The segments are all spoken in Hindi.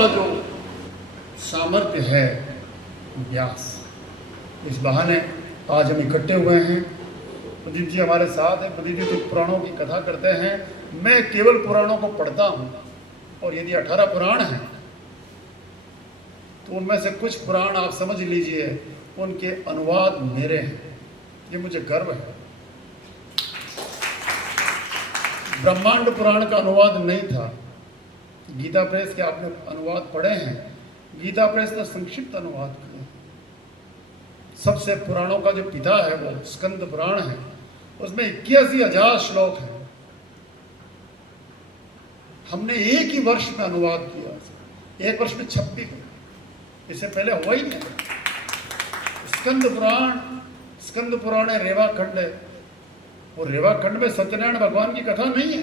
वाला जो सामर्थ्य है व्यास। इस बहाने आज हम इकट्ठे हुए हैं। प्रदीप जी हमारे साथ हैं। प्रदीप जी तो पुराणों की कथा करते हैं, मैं केवल पुराणों को पढ़ता हूँ। और यदि 18 पुराण हैं तो उनमें से कुछ पुराण आप समझ लीजिए उनके अनुवाद मेरे हैं। ये मुझे गर्व है। ब्रह्मांड पुराण का अनुवाद नहीं था। गीता प्रेस के आपने अनुवाद पढ़े हैं। गीता प्रेस ने संक्षिप्त अनुवाद किया। सबसे पुराणों का जो पिता है वो स्कंद पुराण है, उसमें 81,000 श्लोक हैं। हमने एक ही वर्ष में अनुवाद किया, एक वर्ष में 26, इससे पहले हुआ ही नहीं। स्कंद पुराण है, रेवा खंड है। और रेवा खंड में सत्यनारायण भगवान की कथा नहीं है,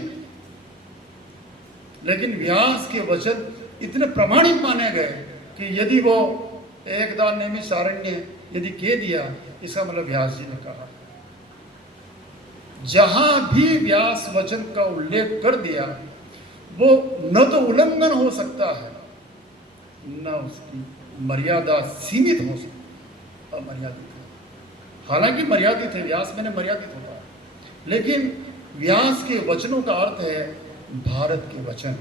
लेकिन व्यास के वचन इतने प्रमाणित माने गए कि यदि वो एकदा नेमि सारण्य यदि कह दिया, इसका मतलब व्यास जी ने कहा। जहां भी व्यास वचन का उल्लेख कर दिया वो न तो उल्लंघन हो सकता है, न उसकी मर्यादा सीमित हो सकती, अमर्यादित है। हालांकि मर्यादित है, व्यास मैंने मर्यादित होता है, लेकिन व्यास के वचनों का अर्थ है भारत के वचन।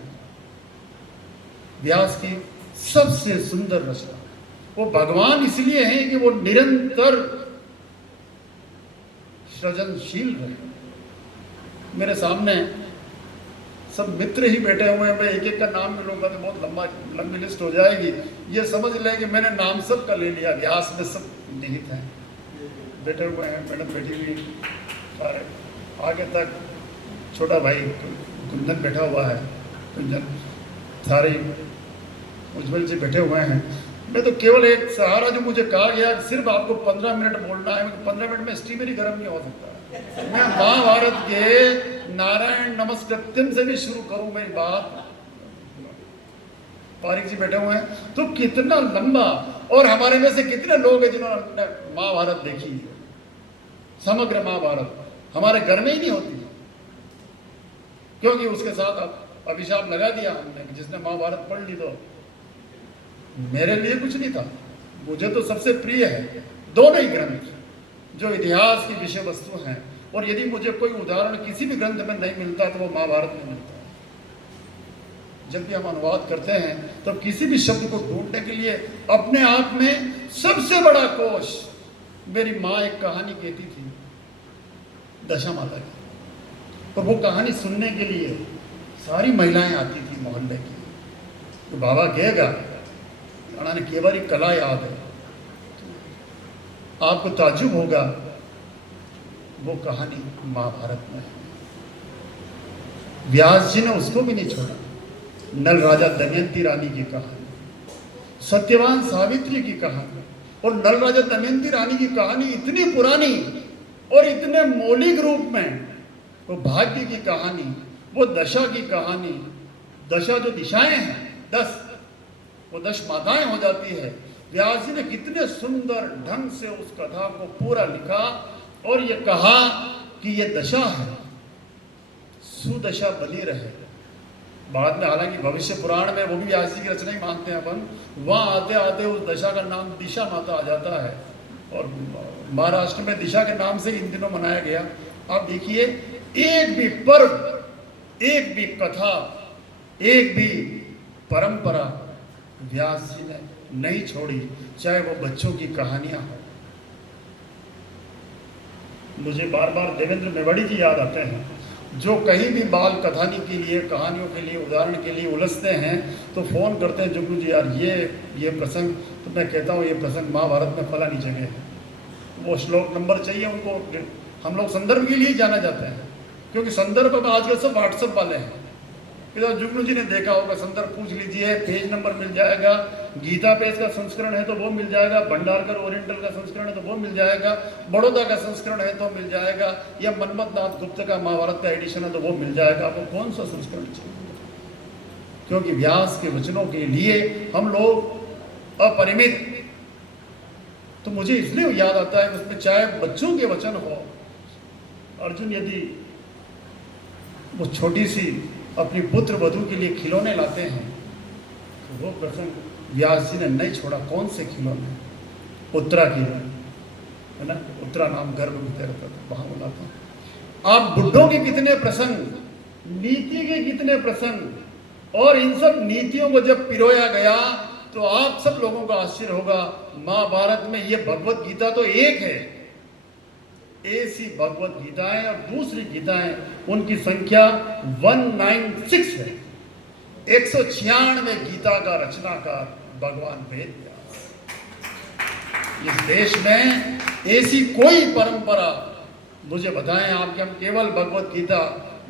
व्यास की सबसे सुंदर रचना। वो भगवान इसलिए हैं कि वो निरंतर सृजनशील रहे। मेरे सामने सब मित्र ही बैठे हुए हैं। मैं एक एक का नाम में लूंगा तो बहुत लंबी लिस्ट हो जाएगी। ये समझ लें कि मैंने नाम सब का ले लिया। व्यास में सब निहित हैं, बैठे हुए हैं। मैडम बैठी हुई, सारे आगे तक छोटा भाई कुंदन बैठा हुआ है, कुंदन, सारे उज्जवल जी बैठे हुए हैं। मैं तो केवल एक सहारा जो मुझे कहा गया सिर्फ आपको 15 मिनट बोलना है। 15 मिनट में स्टीम मेरी गर्म नहीं हो सकता। मैं महाभारत के नारायण नमस्कृत्यम से भी शुरू करूं मेरी बात। पारिक जी बैठे हुए हैं, तो कितना लंबा। और हमारे में से कितने लोग हैं जिन्होंने महाभारत देखी है? समग्र महाभारत हमारे घर में ही नहीं होती, क्योंकि उसके साथ अभिशाप लगा दिया हमने कि जिसने महाभारत पढ़ ली तो मेरे लिए कुछ नहीं था। मुझे तो सबसे प्रिय है दोनों ही ग्रंथ जो इतिहास की विषय वस्तु हैं। और यदि मुझे कोई उदाहरण किसी भी ग्रंथ में नहीं मिलता तो वो महाभारत में मिलता है। जब भी हम अनुवाद करते हैं तो किसी भी शब्द को ढूंढने के लिए अपने आप में सबसे बड़ा कोश, मेरी माँ एक कहानी कहती थी दशामाता की, और वो कहानी सुनने के लिए सारी महिलाएं आती थी मोहल्ले की। तो बाबा कहेगा ने केवल कला याद है, आपको ताज्जुब होगा, वो कहानी महाभारत में है। व्यास जी ने उसको भी नहीं छोड़ा। नल राजा दमयंती रानी की कहानी, सत्यवान सावित्री की कहानी, और नल राजा दमयंती रानी की कहानी इतनी पुरानी और इतने मौलिक रूप में, वो भाग्य की कहानी, वो दशा की कहानी। दशा जो दिशाएं हैं 10, वो 10 माताएं हो जाती है। व्यास जी ने कितने सुंदर ढंग से उस कथा को पूरा लिखा और ये कहा कि ये दशा है, सुदशा बनी रहे। बाद में हालांकि भविष्य पुराण में वो भी व्यास जी की रचना ही मानते हैं अपन, वहाँ आते आते उस दशा का नाम दिशा माता आ जाता है। और महाराष्ट्र में दिशा के नाम से इन दिनों मनाया गया। आप देखिए, एक भी पर्व, एक भी कथा, एक भी परंपरा व्यास जी ने नहीं छोड़ी, चाहे वो बच्चों की कहानियां हो। मुझे बार बार देवेंद्र मेवाड़ी जी याद आते हैं, जो कहीं भी बाल कथानी के लिए, कहानियों के लिए, उदाहरण के लिए उलझते हैं तो फ़ोन करते हैं, जुगनू जी यार ये प्रसंग, तो मैं कहता हूँ ये प्रसंग महाभारत में फलानी जगह है। वो श्लोक नंबर चाहिए उनको। हम लोग संदर्भ के लिए जाना जाते हैं, क्योंकि संदर्भ अब आजकल सब व्हाट्सएप वाले हैं। इधर जुगनू जी ने देखा होगा, संदर्भ पूछ लीजिए, पेज नंबर मिल जाएगा। गीता पेज का संस्करण है तो वो मिल जाएगा, भंडारकर ओरिएंटल का संस्करण है तो वो मिल जाएगा, बड़ौदा का संस्करण है तो मिल जाएगा, या मनमथ नाथ गुप्त का महाभारत का एडिशन है तो वो मिल जाएगा। आपको कौन सा संस्करण चाहिए? क्योंकि व्यास के वचनों के लिए हम लोग अपरिमित। तो मुझे इसलिए याद आता है, उसमें चाहे बच्चों के वचन हो, अर्जुन यदि वो छोटी सी अपनी पुत्र वधू के लिए खिलौने लाते हैं, तो वो प्रसंग व्यास जी ने नहीं छोड़ा। कौन से खिलौने? उत्तरा की है ना, उत्तरा नाम गर्भ में रहता था, वहां बोला था। आप बुढ़ों के कितने प्रसंग, नीति के कितने प्रसंग, और इन सब नीतियों को जब पिरोया गया तो आप सब लोगों का आश्चर्य होगा। महाभारत में ये भगवत गीता तो एक है, ऐसी भगवत गीताएं और दूसरी गीताएं उनकी संख्या 196 है। 196 गीता का रचनाकार भगवान वेद व्यास। इस देश में ऐसी कोई परंपरा मुझे बताएं आप कि हम केवल भगवत गीता,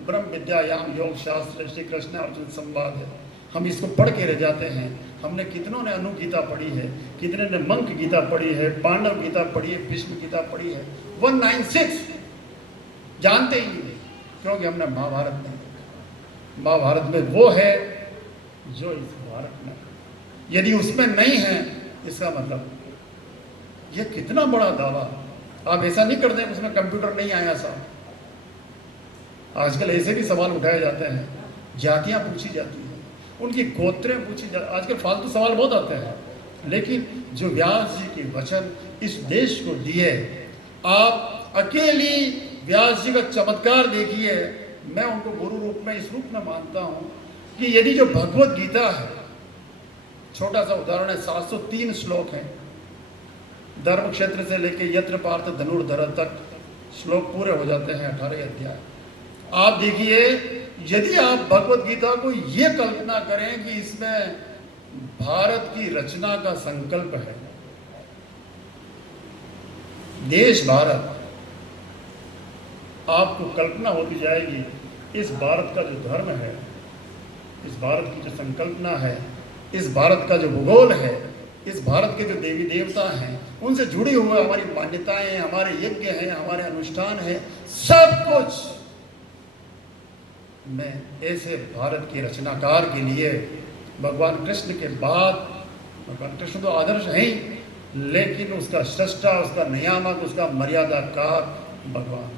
ब्रह्म विद्यायाम योग शास्त्र, श्री कृष्ण अर्जुन संवाद है, हम इसको पढ़ के रह जाते हैं। हमने कितनों ने अनुगीता पढ़ी है, कितने ने मंक गीता पढ़ी है, पांडव गीता पढ़ी है, भीष्म गीता पढ़ी है। 196 जानते ही नहीं, क्योंकि हमने महाभारत नहीं देखा। महाभारत में वो है जो इस भारत में, यदि उसमें नहीं है इसका मतलब ये कितना बड़ा दावा। आप ऐसा नहीं करते हैं उसमें कंप्यूटर नहीं आया साहब। आजकल ऐसे भी सवाल उठाए जाते हैं, जातियां पूछी जाती हैं, उनकी गोत्रें पूछी जाती, आजकल फालतू सवाल बहुत आते हैं। लेकिन जो व्यास जी के वचन इस देश को दिए, आप अकेली व्यास जी का चमत्कार देखिए। मैं उनको गुरु रूप में इस रूप में मानता हूं कि यदि जो भगवत गीता है, छोटा सा उदाहरण है, 703 श्लोक हैं, धर्म क्षेत्र से लेके यत्र पार्थ धनुर्धर तक श्लोक पूरे हो जाते हैं, 18 अध्याय। आप देखिए, यदि आप भगवत गीता को ये कल्पना करें कि इसमें भारत की रचना का संकल्प है, देश भारत, आपको कल्पना होती जाएगी इस भारत का जो धर्म है, इस भारत की जो संकल्पना है, इस भारत का जो भूगोल है, इस भारत के जो देवी देवता हैं, उनसे जुड़ी हुई हमारी मान्यताएं हैं, हमारे यज्ञ हैं, हमारे अनुष्ठान हैं, सब कुछ में ऐसे भारत के रचनाकार के लिए भगवान कृष्ण के बाद, भगवान कृष्ण तो आदर्श हैं ही, लेकिन उसका सृष्टा, उसका नियामक, उसका मर्यादाकार भगवान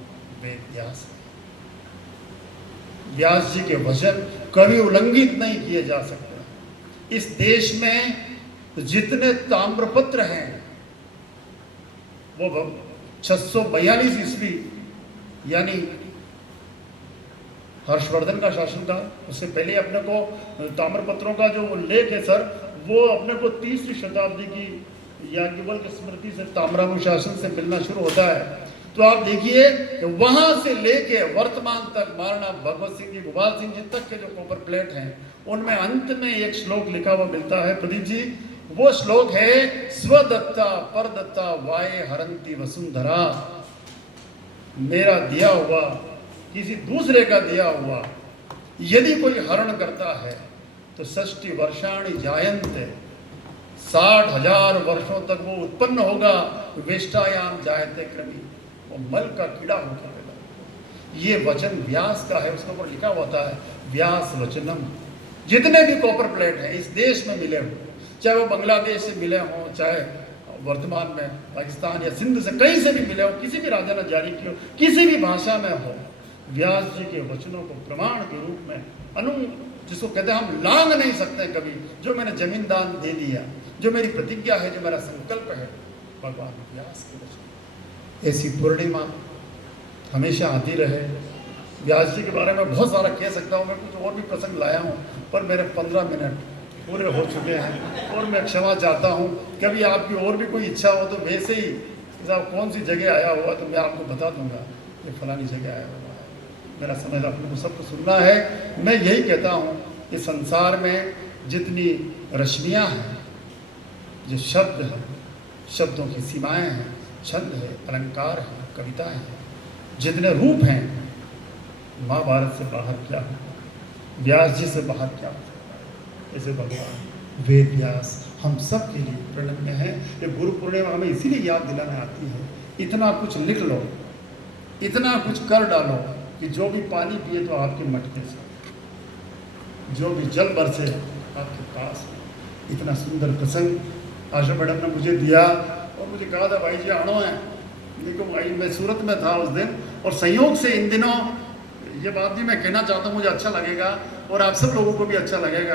वेद व्यास। व्यास जी के वचन कभी उल्लंघित नहीं किए जा सकते। इस देश में जितने ताम्रपत्र हैं वो 642 ईस्वी यानी हर्षवर्धन का शासनकाल, उससे पहले अपने को ताम्रपत्रों का जो उल्लेख है सर, वो अपने को 3वीं शताब्दी की याज्ञवल्क्य स्मृति से ताम्रानुशासन से मिलना शुरू होता है। तो आप देखिए कि वहां से लेके वर्तमान तक महाराणा भगवत सिंह जी, भूपाल सिंह जी तक के जो कॉपर प्लेट हैं, उनमें अंत में एक श्लोक लिखा हुआ मिलता है प्रदीप जी। वो श्लोक है, स्वदत्ता परदत्ता वाये हरंती वसुंधरा। मेरा दिया हुआ किसी दूसरे का दिया हुआ यदि कोई हरण करता है तो 60 वर्षाणि जायन्ते, 60,000 वर्षों तक वो उत्पन्न होगा। वेष्टायाम जायते क्रमी, वो मल का कीड़ा होकर पैदा। ये वचन व्यास का है, उसके ऊपर लिखा होता है व्यास वचनम। जितने भी कॉपर प्लेट हैं इस देश में मिले हुए, चाहे वो बांग्लादेश से मिले हों, चाहे वर्तमान में पाकिस्तान या सिंध से कहीं से भी मिले हो, किसी भी राजा ने जारी किया, किसी भी भाषा में हो, व्यास जी के वचनों को प्रमाण के रूप में जिसको कहते हैं हम लांग नहीं सकते कभी, जो मैंने जमीन दान दे दिया, जो मेरी प्रतिज्ञा है, जो मेरा संकल्प है, भगवान व्यास के वचन। ऐसी पूर्णिमा हमेशा आती रहे। व्यास जी के बारे में बहुत सारा कह सकता हूँ, मैं कुछ और भी प्रसंग लाया हूँ, पर मेरे 15 मिनट पूरे हो चुके हैं और मैं क्षमा चाहता हूँ। कभी आपकी और भी कोई इच्छा हो तो वैसे ही साहब कौन सी जगह आया हुआ तो मैं आपको बता दूंगा कि फलानी जगह आया हुआ है। मेरा समय अपने को सबको सुनना है। मैं यही कहता हूँ कि संसार में जितनी रश्मियाँ हैं, जो शब्द हैं, शब्दों की सीमाएँ हैं, छंद है, अलंकार है, कविता है, जितने रूप हैं, महाभारत से बाहर क्या हो, व्यास जी से बाहर क्या हो। ऐसे भगवान वेद व्यास हम सब के लिए प्रणम्य है। ये गुरु पूर्णिमा हमें इसीलिए याद दिलाने आती है। इतना कुछ लिख लो, इतना कुछ कर डालो कि जो भी पानी पिए तो आपके मटके से, जो भी जल बरसे आपके पास। इतना सुंदर प्रसंग आशा मैडम ने मुझे दिया और मुझे कहा था भाई जी आनो है, लेकिन भाई मैं सूरत में था उस दिन और संयोग से इन दिनों ये बात भी मैं कहना चाहता हूँ, मुझे अच्छा लगेगा और आप सब लोगों को भी अच्छा लगेगा।